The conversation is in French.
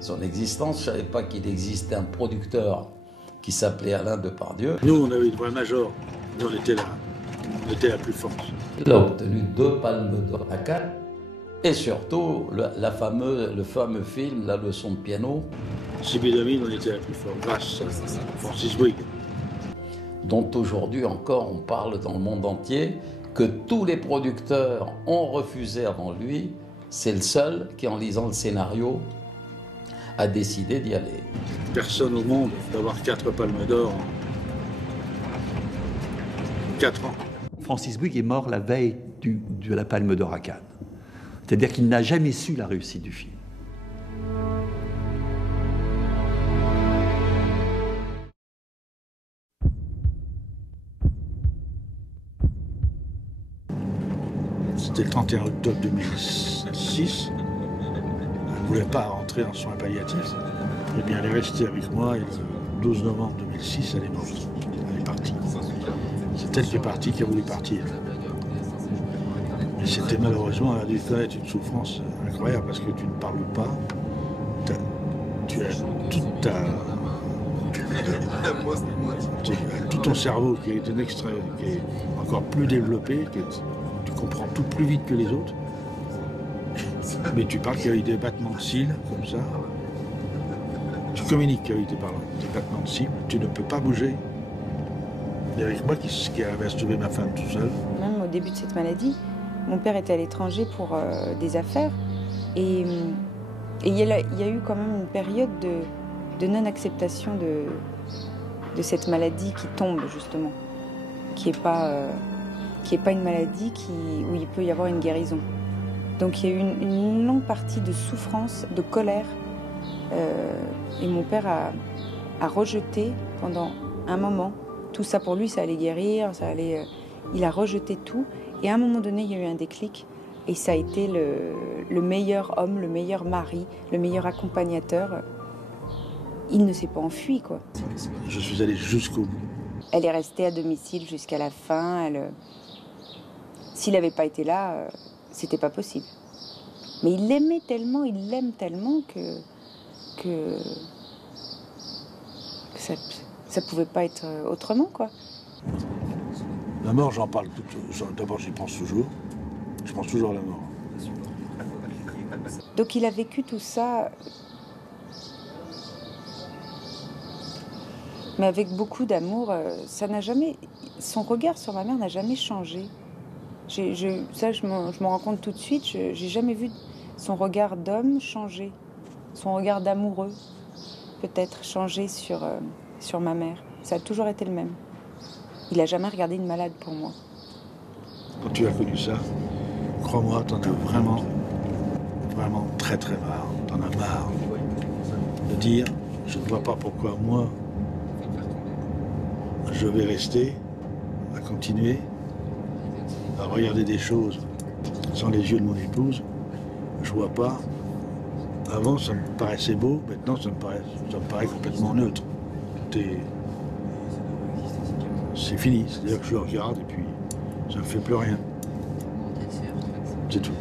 son existence. Je ne savais pas qu'il existait un producteur qui s'appelait Alain Depardieu. Nous, on avait une vraie major, mais on était là. On était la plus forte. Il a obtenu 2 palmes d'or à Cannes. Et surtout, le fameux film, La leçon de piano. CB 2000, on était la plus forte, grâce à Francis Bouygues. Dont aujourd'hui encore on parle dans le monde entier, que tous les producteurs ont refusé avant lui. C'est le seul qui, en lisant le scénario, a décidé d'y aller. Personne au monde d'avoir 4 palmes d'or en 4 ans. Francis Bouygues est mort la veille de la Palme d'Or à Cannes. C'est-à-dire qu'il n'a jamais su la réussite du film. C'était le 31 octobre 2006. Elle ne voulait pas rentrer en soins palliatifs. Eh bien, elle est restée avec moi et le 12 novembre 2006, elle est morte. Elle est partie. C'est elle qui est partie qui a voulu partir. Et c'était malheureusement, elle a dû connaître une souffrance incroyable parce que tu ne parles pas. Tu as tout ton cerveau qui est encore plus développé, tu comprends tout plus vite que les autres. Mais tu parles qu'avec des battements de cils, comme ça. Tu communiques avec des battements de cils, tu ne peux pas bouger. Et avec moi qui avait sauvé ma femme tout seul. Même au début de cette maladie, mon père était à l'étranger pour des affaires. Et il y a eu quand même une période de non-acceptation de cette maladie qui tombe, justement. Qui n'est pas une maladie où il peut y avoir une guérison. Donc il y a eu une longue partie de souffrance, de colère. Et mon père a rejeté pendant un moment. Tout ça pour lui, ça allait guérir, il a rejeté tout. Et à un moment donné, il y a eu un déclic. Et ça a été le meilleur homme, le meilleur mari, le meilleur accompagnateur. Il ne s'est pas enfui, quoi. Je suis allé jusqu'au bout. Elle est restée à domicile jusqu'à la fin. S'il n'avait pas été là, c'était pas possible. Mais il l'aimait tellement, il l'aime tellement que ça pouvait pas être autrement, quoi. La mort, j'en parle d'abord, j'y pense toujours. Je pense toujours à la mort. Donc il a vécu tout ça, mais avec beaucoup d'amour. Son regard sur ma mère n'a jamais changé. Je me rends compte tout de suite. J'ai jamais vu son regard d'homme changer, son regard d'amoureux peut-être changer sur ma mère. Ça a toujours été le même. Il n'a jamais regardé une malade pour moi. Quand tu as connu ça, crois-moi, t'en as vraiment, vraiment très très marre. T'en as marre de dire, je ne vois pas pourquoi moi, je vais rester à continuer à regarder des choses sans les yeux de mon épouse. Je vois pas. Avant, ça me paraissait beau. Maintenant, ça me paraît complètement neutre. C'est fini. C'est-à-dire que je le regarde et puis ça me fait plus rien. C'est tout.